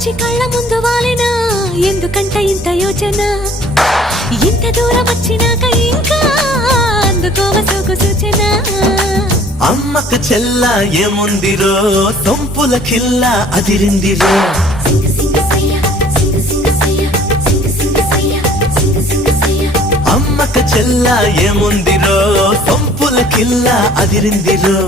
వచ్చి కళ్ళ ముందు వాలినా ఎందుకంట ఇంత యోచన ఇంత దూరం వచ్చినాక ఇంకా అందుకోవ సోకు సూచన అమ్మకు చెల్ల ఏముందిరో సొంపుల కిల్ల అదిరిందిరో అమ్మకు చెల్ల ఏముందిరో సొంపుల కిల్ల అదిరిందిరో